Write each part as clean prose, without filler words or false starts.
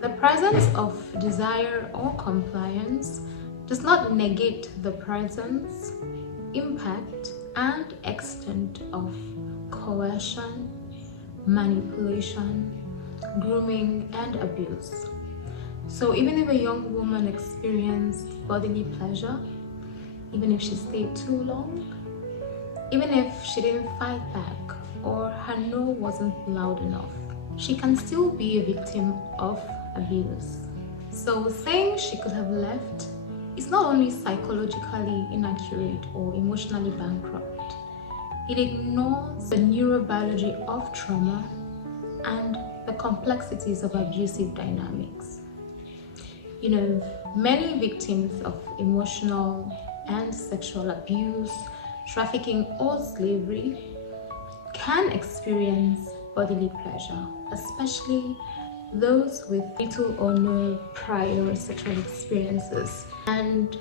The presence of desire or compliance does not negate the presence, impact, and extent of coercion, manipulation, grooming, and abuse. So even if a young woman experienced bodily pleasure, even if she stayed too long, even if she didn't fight back or her no wasn't loud enough, she can still be a victim of abuse. So saying she could have left is not only psychologically inaccurate or emotionally bankrupt, it ignores the neurobiology of trauma and the complexities of abusive dynamics. Many victims of emotional and sexual abuse, trafficking, or slavery can experience bodily pleasure, especially those with little or no prior sexual experiences. And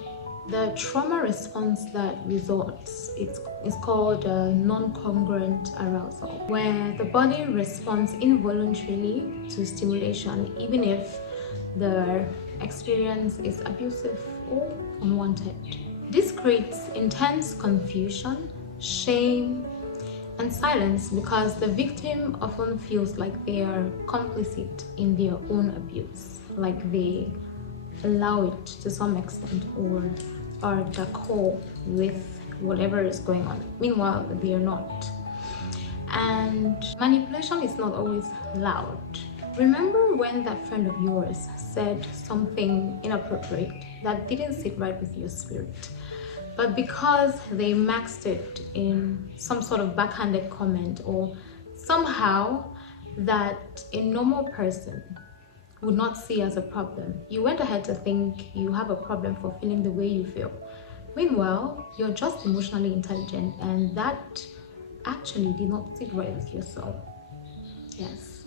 the trauma response that results, it's called non-congruent arousal, where the body responds involuntarily to stimulation, even if the experience is abusive or unwanted. This creates intense confusion, shame, and silence because the victim often feels like they are complicit in their own abuse, like they allow it to some extent or are d'accord with whatever is going on. Meanwhile, they are not. And manipulation is not always loud. Remember when that friend of yours said something inappropriate that didn't sit right with your spirit, but because they maxed it in some sort of backhanded comment or somehow that a normal person would not see as a problem, you went ahead to think you have a problem for feeling the way you feel. Meanwhile, you're just emotionally intelligent and that actually did not sit right with your soul. Yes,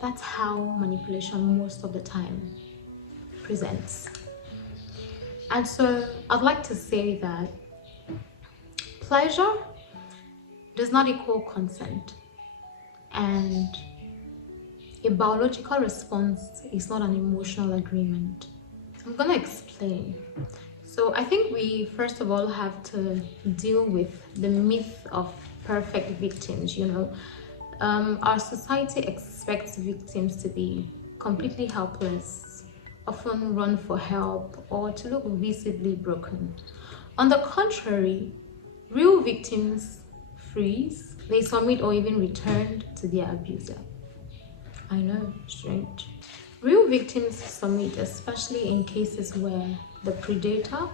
that's how manipulation most of the time presents. And so I'd like to say that pleasure does not equal consent, and a biological response is not an emotional agreement. I'm gonna explain. So I think we first of all have to deal with the myth of perfect victims. Our society expects victims to be completely helpless, often run for help, or to look visibly broken. On the contrary, real victims freeze, they submit or even return to their abuser. I know, strange. Real victims submit, especially in cases where the predator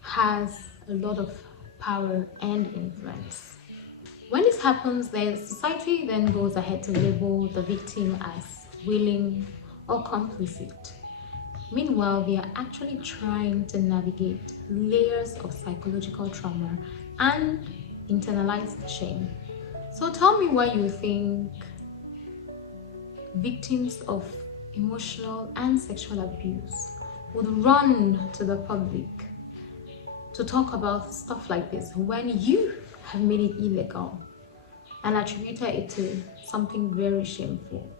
has a lot of power and influence. When this happens, the society then goes ahead to label the victim as willing or complicit. Meanwhile, they are actually trying to navigate layers of psychological trauma and internalized shame. So tell me why you think victims of emotional and sexual abuse would run to the public to talk about stuff like this when you have made it illegal and attributed it to something very shameful.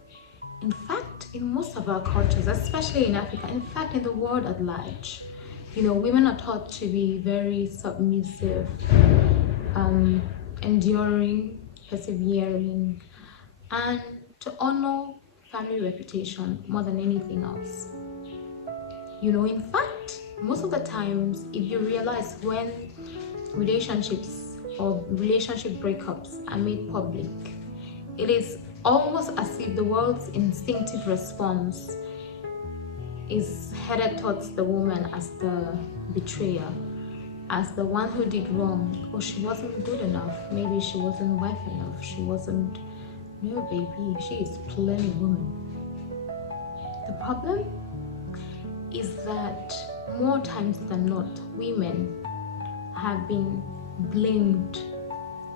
In fact, in most of our cultures, especially in Africa, in fact, in the world at large, women are taught to be very submissive, enduring, persevering, and to honor family reputation more than anything else. In fact, most of the times, if you realize when relationships or relationship breakups are made public, it is almost as if the world's instinctive response is headed towards the woman as the betrayer, as the one who did wrong. Oh, she wasn't good enough. Maybe she wasn't wife enough. She wasn't, no baby, she is plenty woman. The problem is that more times than not, women have been blamed,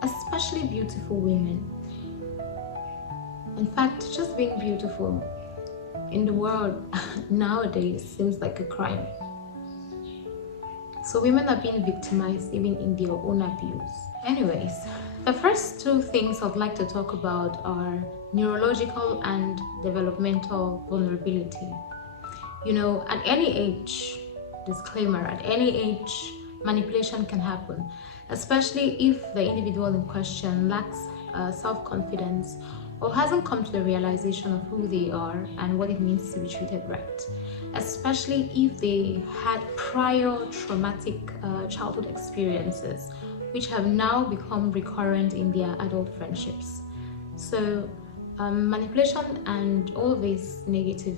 especially beautiful women. In fact, just being beautiful in the world nowadays seems like a crime. So women are being victimized even in their own abuse. Anyways, the first two things I'd like to talk about are neurological and developmental vulnerability. At any age, disclaimer, at any age, manipulation can happen, especially if the individual in question lacks self-confidence or hasn't come to the realization of who they are and what it means to be treated right, especially if they had prior traumatic childhood experiences which have now become recurrent in their adult friendships. So manipulation and all these negative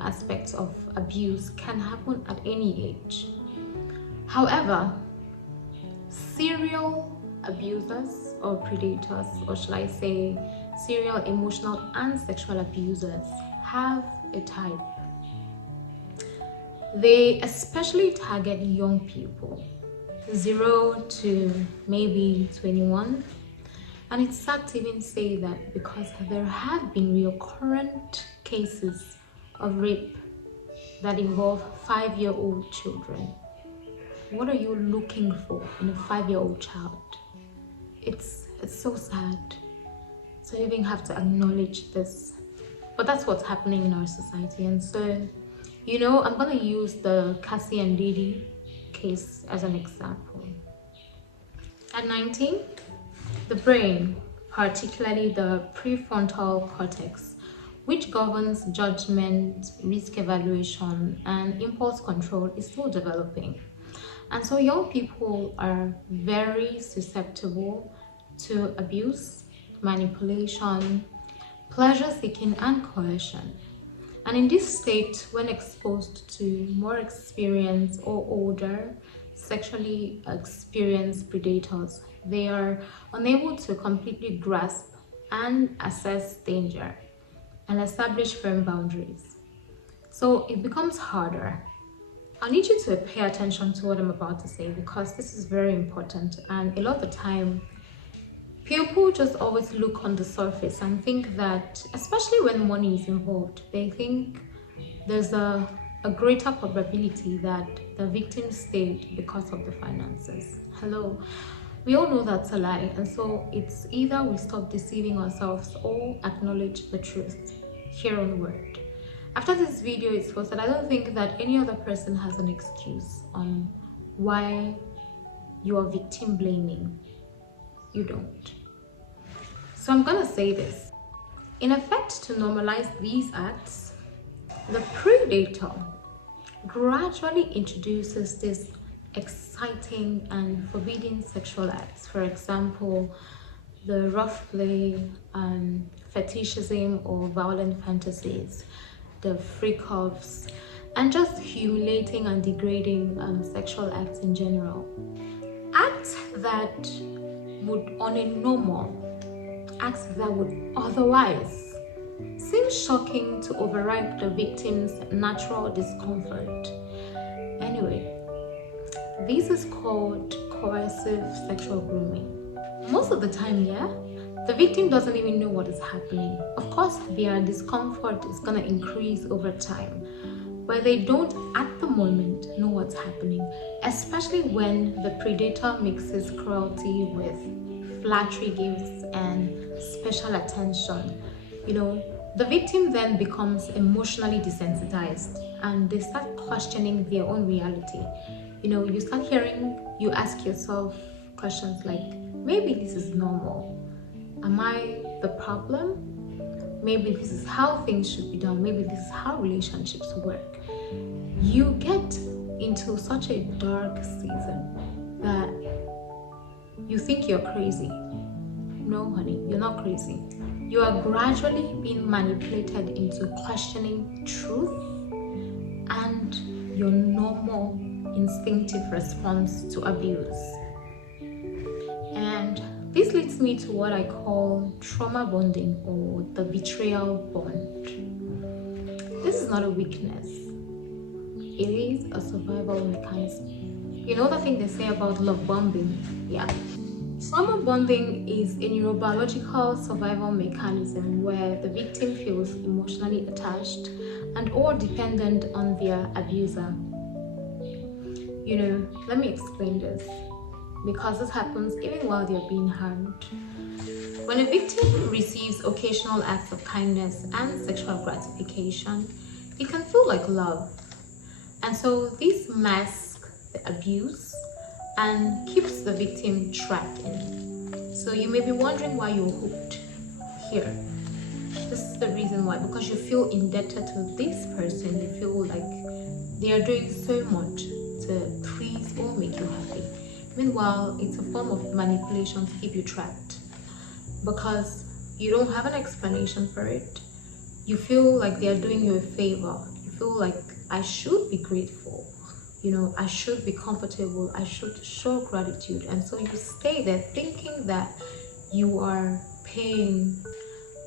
aspects of abuse can happen at any age. However, serial abusers or predators, or shall I say serial emotional and sexual abusers, have a type. They especially target young people, 0 to maybe 21. And it's sad to even say that because there have been recurrent cases of rape that involve 5-year-old children. What are you looking for in a 5-year-old child? It's so sad to even have to acknowledge this, but that's what's happening in our society. And so, I'm gonna use the Cassie&Diddy case as an example. At 19, the brain, particularly the prefrontal cortex, which governs judgment, risk evaluation, and impulse control, is still developing. And so young people are very susceptible to abuse, manipulation, pleasure-seeking, and coercion. And in this state, when exposed to more experienced or older sexually experienced predators, they are unable to completely grasp and assess danger and establish firm boundaries. So it becomes harder. I need you to pay attention to what I'm about to say, because this is very important. And a lot of the time, people just always look on the surface and think that, especially when money is involved, they think there's a greater probability that the victim stayed because of the finances. Hello. We all know that's a lie, and so it's either we stop deceiving ourselves or acknowledge the truth here on Word. After this video is posted, I don't think that any other person has an excuse on why you are victim blaming. You don't. So I'm gonna say this. In effect, to normalize these acts, the predator gradually introduces this exciting and forbidding sexual acts. For example, the rough play, fetishism or violent fantasies, the freak-offs, and just humiliating and degrading sexual acts in general. Acts that would, on a normal, acts that would otherwise seem shocking to override the victim's natural discomfort. Anyway, this is called coercive sexual grooming. Most of the time, the victim doesn't even know what is happening. Of course, their discomfort is gonna increase over time, but they don't at the moment know what's happening, especially when the predator mixes cruelty with flattery gifts and special attention. The victim then becomes emotionally desensitized and they start questioning their own reality. You start hearing, you ask yourself questions like, maybe this is normal. Am I the problem? Maybe this is how things should be done. Maybe this is how relationships work. You get into such a dark season that you think you're crazy. No, honey, you're not crazy. You are gradually being manipulated into questioning truth and your normal instinctive response to abuse. And this leads me to what I call trauma bonding, or the betrayal bond. This is not a weakness. It is a survival mechanism. You know the thing they say about love bombing? Yeah. Trauma bonding is a neurobiological survival mechanism where the victim feels emotionally attached and or dependent on their abuser. Let me explain this, because this happens even while they're being harmed. When a victim receives occasional acts of kindness and sexual gratification, it can feel like love. And so this masks the abuse and keeps the victim trapped in. So you may be wondering why you're hooked here. This is the reason why, because you feel indebted to this person. You feel like they are doing so much to please or make you happy. Meanwhile, it's a form of manipulation to keep you trapped because you don't have an explanation for it. You feel like they are doing you a favor. You feel like I should be grateful. I should be comfortable. I should show gratitude. And so you stay there thinking that you are paying.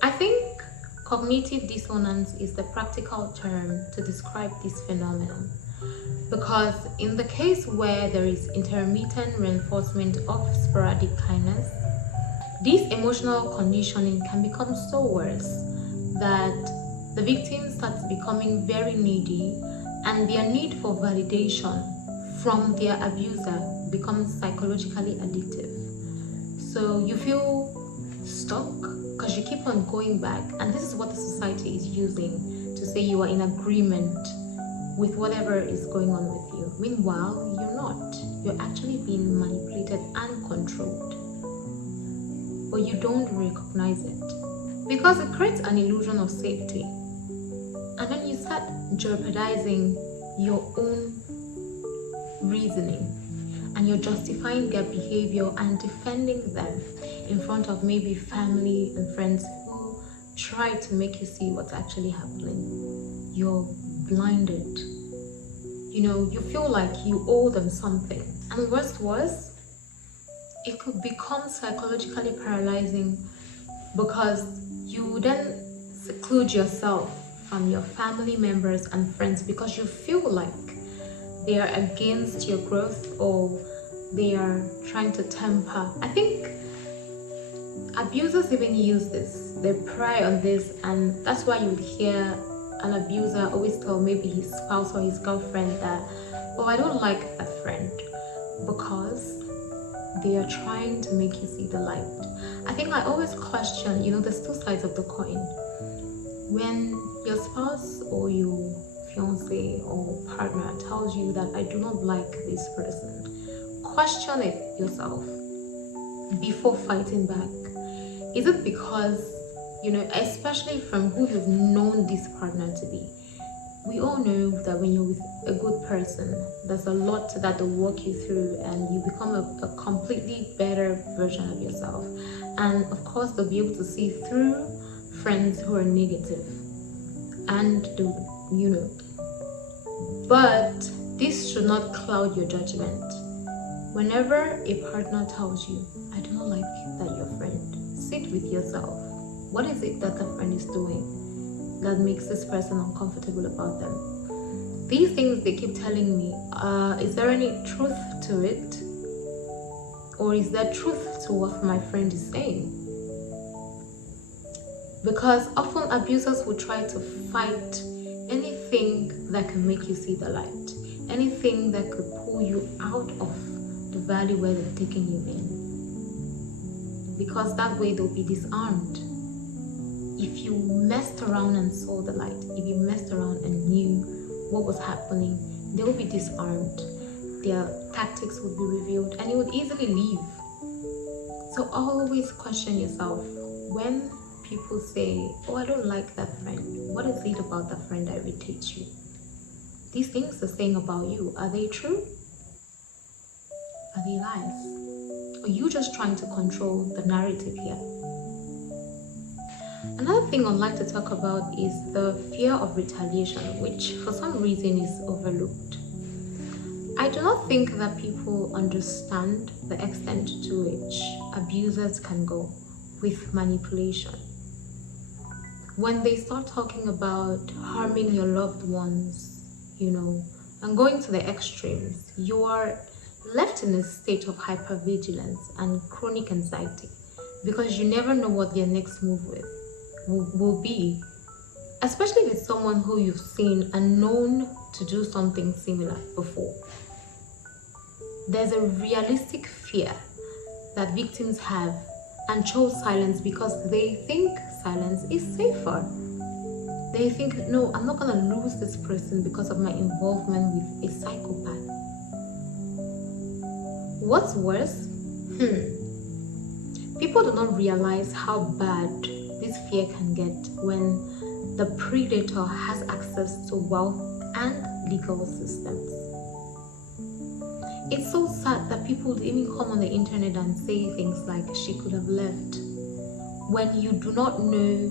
I think cognitive dissonance is the practical term to describe this phenomenon. Because in the case where there is intermittent reinforcement of sporadic kindness, this emotional conditioning can become so worse that the victim starts becoming very needy, and their need for validation from their abuser becomes psychologically addictive. So you feel stuck because you keep on going back, and this is what the society is using to say you are in agreement with whatever is going on with you. Meanwhile, you're not. You're actually being manipulated and controlled, but you don't recognize it because it creates an illusion of safety. And then you start jeopardizing your own reasoning, and you're justifying their behavior and defending them in front of maybe family and friends who try to make you see what's actually happening. You're blinded. You feel like you owe them something. And worse, it could become psychologically paralyzing because you then seclude yourself from your family members and friends because you feel like they are against your growth or they are trying to temper. I think abusers even use this. They prey on this, and that's why you would hear an abuser always tell maybe his spouse or his girlfriend that, oh, I don't like that friend, because they are trying to make you see the light. I think I always question, there's two sides of the coin. When your spouse or your fiance or partner tells you that I do not like this person, question it yourself before fighting back. Is it because, especially from who you've known this partner to be, we all know that when you're with a good person, there's a lot that they'll walk you through and you become a completely better version of yourself. And of course, they'll be able to see through friends who are negative, and but this should not cloud your judgment. Whenever a partner tells you, I do not like that your friend, sit with yourself. What is it that the friend is doing that makes this person uncomfortable about them? These things they keep telling me, is there any truth to it? Or is there truth to what my friend is saying? Because often abusers will try to fight anything that can make you see the light, anything that could pull you out of the valley where they're taking you in. Because that way they'll be disarmed. If you messed around and saw the light, if you messed around and knew what was happening, they will be disarmed. Their tactics would be revealed and you would easily leave. So always question yourself when people say, oh, I don't like that friend. What is it about that friend that irritates you? These things they're saying about you, are they true? Are they lies? Or are you just trying to control the narrative here? Another thing I'd like to talk about is the fear of retaliation, which for some reason is overlooked. I do not think that people understand the extent to which abusers can go with manipulation. When they start talking about harming your loved ones, and going to the extremes, you are left in a state of hypervigilance and chronic anxiety because you never know what their next move will be, especially if it's someone who you've seen and known to do something similar before. There's a realistic fear that victims have, and chose silence because they think silence is safer. They think, no, I'm not gonna lose this person because of my involvement with a psychopath. What's worse? People do not realize how bad this fear can get when the predator has access to wealth and legal systems. It's so sad that people even come on the internet and say things like she could have left when you do not know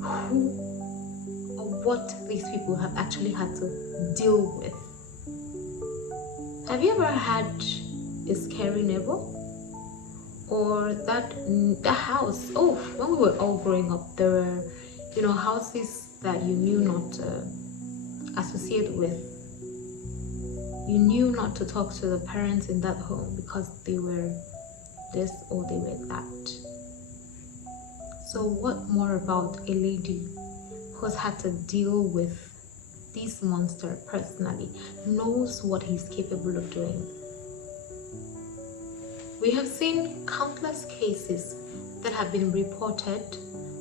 who or what these people have actually had to deal with. Have you ever had a scary neighbor? Or the house? Oh, when we were all growing up, there were, houses that you knew not to associate with. You knew not to talk to the parents in that home because they were this or they were that. So what more about a lady who's had to deal with this monster personally, knows what he's capable of doing? We have seen countless cases that have been reported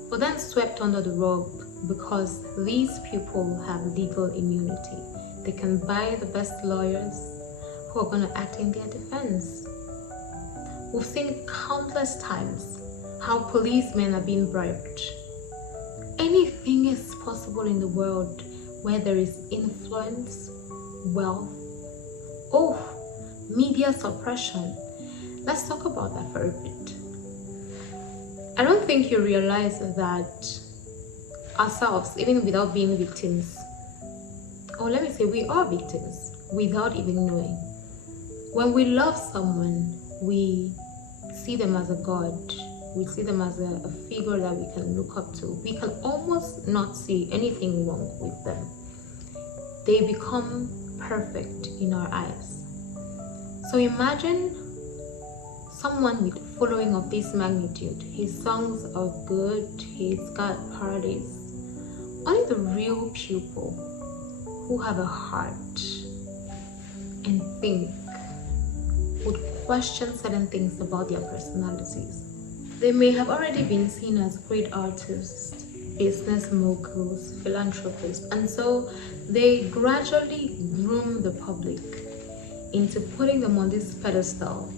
but then swept under the rug because these people have legal immunity. They can buy the best lawyers who are going to act in their defense. We've seen countless times how policemen are being bribed. Anything is possible in the world where there is influence, wealth, media suppression. Let's talk about that for a bit. I don't think you realize that ourselves, even without being victims, or let me say we are victims without even knowing. When we love someone, we see them as a god. We see them as a figure that we can look up to. We can almost not see anything wrong with them. They become perfect in our eyes. So imagine someone with a following of this magnitude. His songs are good, he's got parties. Only the real people who have a heart and think would question certain things about their personalities. They may have already been seen as great artists, business moguls, philanthropists, and so they gradually groom the public into putting them on this pedestal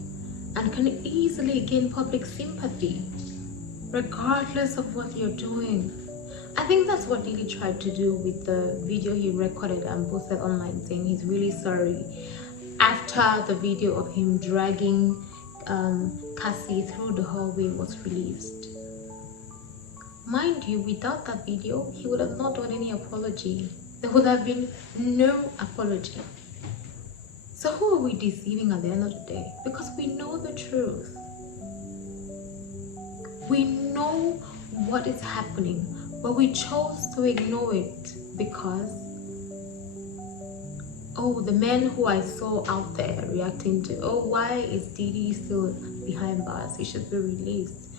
and can easily gain public sympathy regardless of what you're doing. I think that's what Diddy tried to do with the video he recorded and posted online saying he's really sorry after the video of him dragging Cassie through the hallway was released. Mind you, without that video, he would have not done any apology. There would have been no apology. So who are we deceiving at the end of the day? Because we know the truth. We know what is happening, but we chose to ignore it because, the men who I saw out there reacting to, why is Diddy still behind bars? He should be released.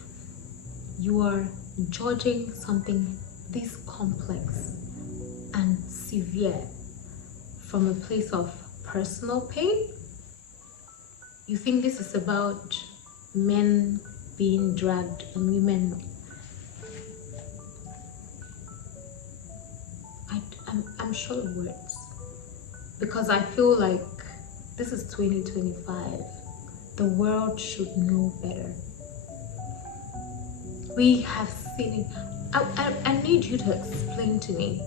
You are judging something this complex and severe from a place of personal pain. You think this is about men being dragged and women. I'm short of words because I feel like this is 2025. The world should know better. We have seen it. I need you to explain to me.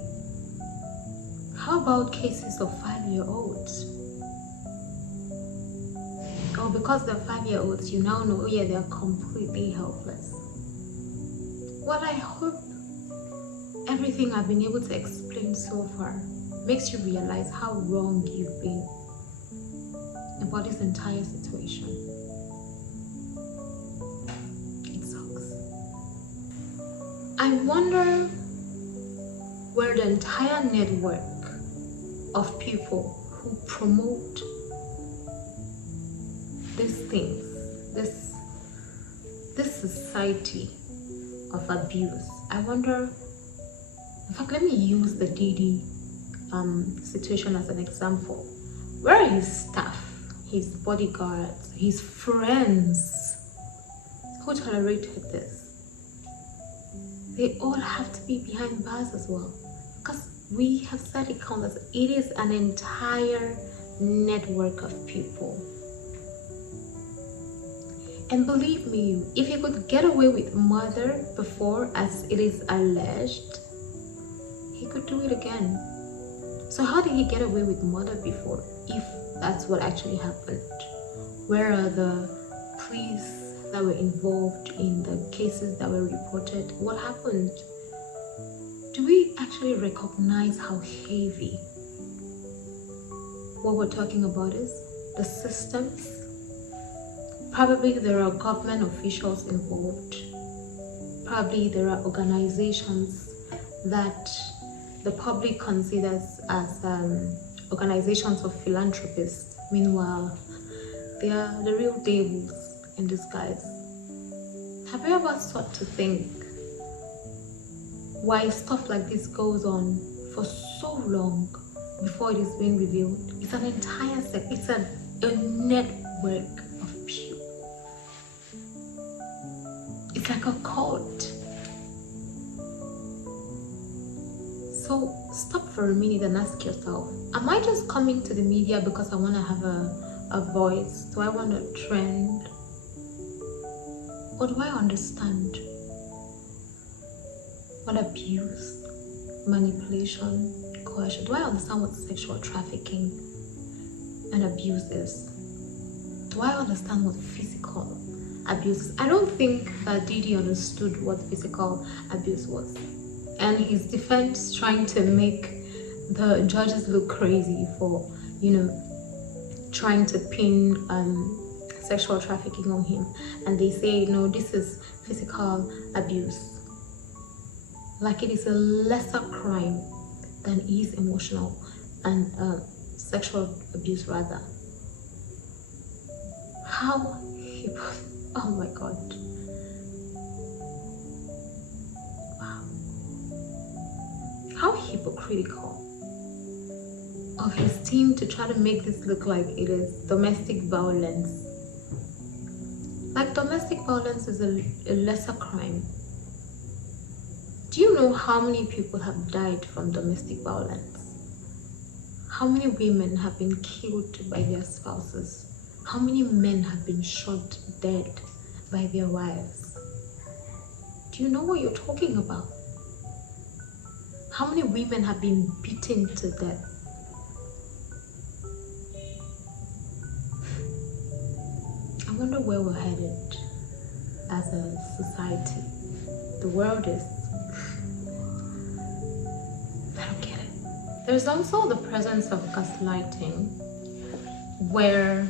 How about cases of 5-year-olds? Because they're 5-year-olds, you now know, they're completely helpless. What I hope everything I've been able to explain so far makes you realize how wrong you've been about this entire situation. It sucks. I wonder where the entire network of people who promote these things, this society of abuse. I wonder, in fact, let me use the Diddy situation as an example. Where are his staff, his bodyguards, his friends who tolerated this, they all have to be behind bars as well. Because we have said it countless, it is an entire network of people. And believe me, if you could get away with murder before, as it is alleged, he could do it again. So how did he get away with murder before, if that's what actually happened? Where are the police that were involved in the cases that were reported? What happened? Do we actually recognize how heavy what we're talking about is? The systems? Probably there are government officials involved. Probably there are organizations that the public considers as organizations of philanthropists. Meanwhile, they are the real devils in disguise. Have you ever sought to think why stuff like this goes on for so long before it is being revealed? It's an entire it's a network of people. It's like a cult. So stop for a minute and ask yourself, am I just coming to the media because I want to have a voice? Do I want to trend? Or do I understand what abuse, manipulation, coercion? Do I understand what sexual trafficking and abuse is? Do I understand what physical abuse is? I don't think that Diddy understood what physical abuse was. And his defense trying to make the judges look crazy for, trying to pin sexual trafficking on him. And they say, no, this is physical abuse. Like it is a lesser crime than is emotional and sexual abuse rather. How oh my god. Wow. How hypocritical of his team to try to make this look like it is domestic violence. Like domestic violence is a lesser crime. Do you know how many people have died from domestic violence? How many women have been killed by their spouses? How many men have been shot dead by their wives? Do you know what you're talking about? How many women have been beaten to death? I wonder where we're headed as a society. The world is... I don't get it. There's also the presence of gaslighting, where,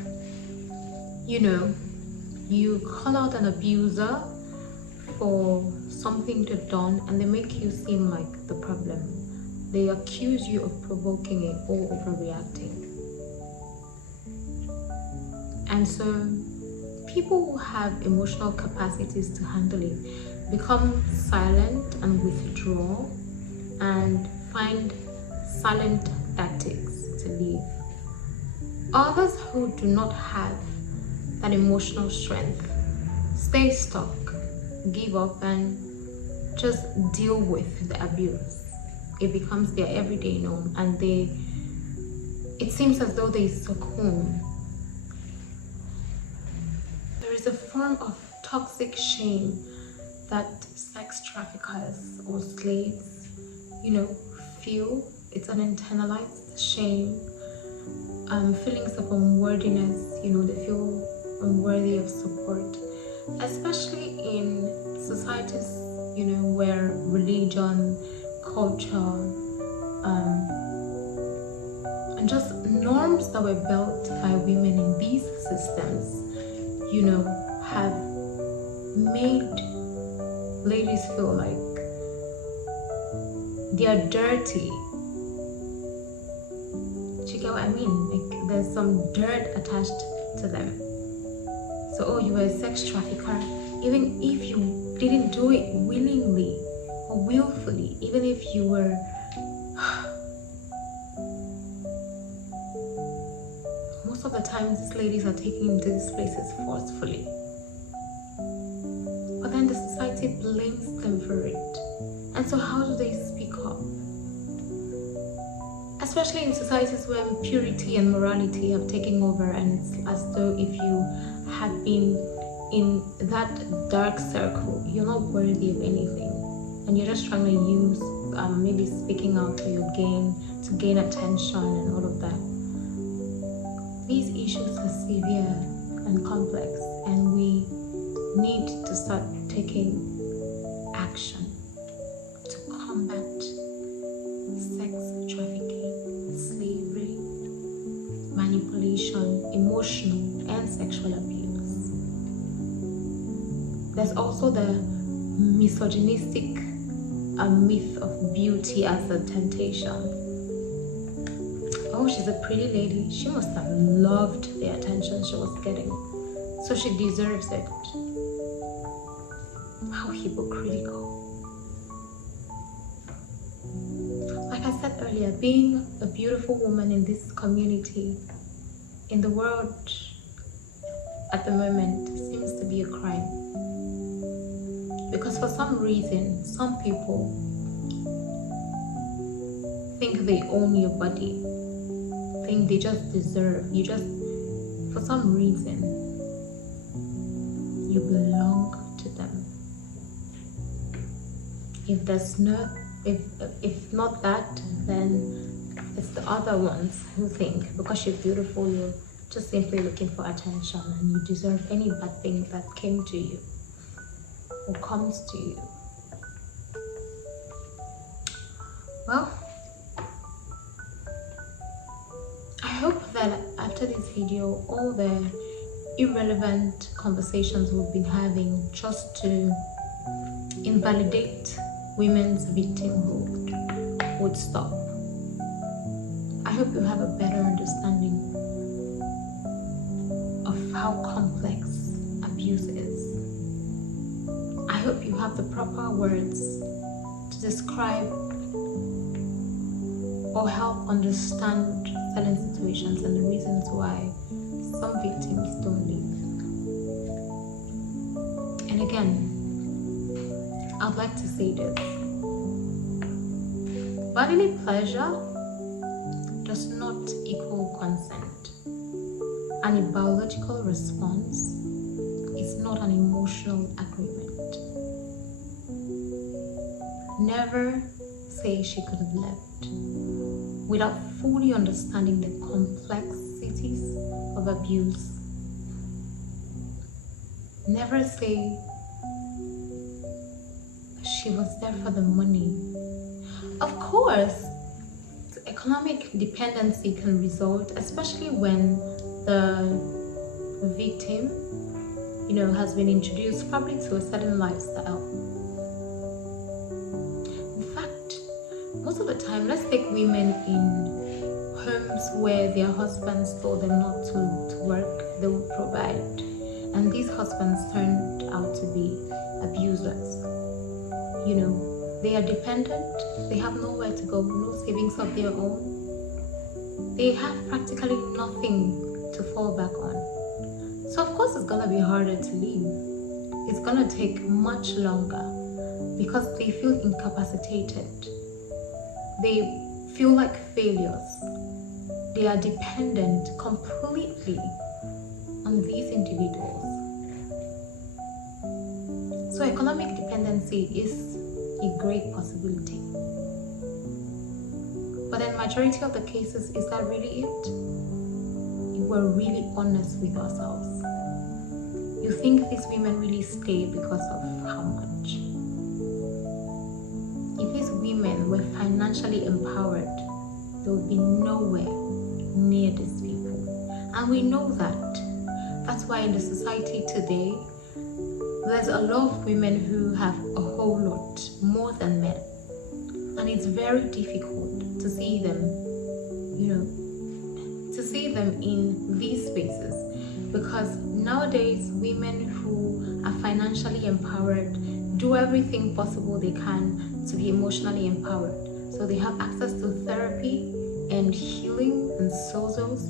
you call out an abuser for something they've done and they make you seem like the problem. They accuse you of provoking it or overreacting. And so people who have emotional capacities to handle it become silent and withdraw and find silent tactics to live. Others who do not have that emotional strength stay stuck, give up, and just deal with the abuse. It becomes their everyday norm, and it seems as though they succumb. There is a form of toxic shame that sex traffickers or slaves, feel. It's an internalized shame, feelings of unworthiness. They feel unworthy of support, especially in societies, where religion, culture, and just norms that were built by women in these systems, have made ladies feel like they are dirty. Do you get what I mean? Like there's some dirt attached to them. So, oh, you were a sex trafficker, even if you didn't do it willingly or willfully, even if you were most of the time these ladies are taken into these places forcefully. society blames them for it. And so how do they speak up? Especially in societies where purity and morality have taken over, and it's as though if you have been in that dark circle, you're not worthy of anything, and you're just trying to use maybe speaking out to your gain, to gain attention and all of that. These issues are severe and complex, and we need to start taking action to combat sex trafficking, slavery, manipulation, emotional and sexual abuse. There's also the misogynistic myth of beauty as a temptation. Oh, she's a pretty lady. She must have loved the attention she was getting, so she deserves it. How hypocritical. Like I said earlier, being a beautiful woman in this community, in the world at the moment, seems to be a crime. Because for some reason, some people think they own your body, think they just deserve, for some reason, you belong to them. If there's no, if not that, then it's the other ones who think because you're beautiful, you're just simply looking for attention and you deserve any bad thing that came to you or comes to you. Well, I hope that after this video, all the irrelevant conversations we've been having just to invalidate women's victimhood would stop. I hope you have a better understanding of how complex abuse is. I hope you have the proper words to describe or help understand certain situations and the reasons why some victims don't leave. And again, I'd like to say this. Bodily pleasure does not equal consent. And a biological response is not an emotional agreement. Never say she could have left without fully understanding the complexities of abuse. Never say she was there for the money. Of course, economic dependency can result, especially when the victim, has been introduced probably to a certain lifestyle. In fact, most of the time, let's take women in homes where their husbands told them not to work, they would provide. And these husbands turned out to be abusers. They are dependent, they have nowhere to go, no savings of their own. They have practically nothing to fall back on. So of course it's gonna be harder to leave. It's gonna take much longer because they feel incapacitated. They feel like failures. They are dependent completely on these individuals. So economic dependency is a great possibility. But in majority of the cases, is that really it? If we're really honest with ourselves, you think these women really stay because of how much? If these women were financially empowered, they would be nowhere near these people. And we know that. That's why in the society today, there's a lot of women who have a whole lot more than men. And it's very difficult to see them, in these spaces. Because nowadays, women who are financially empowered do everything possible they can to be emotionally empowered. So they have access to therapy and healing and SOZOs.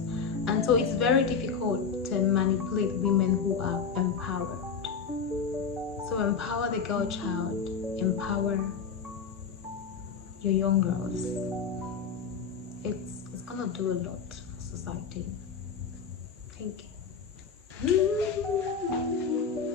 And so it's very difficult to manipulate women who are empowered. So empower the girl child, empower your young girls. It's gonna do a lot for society. Thank you.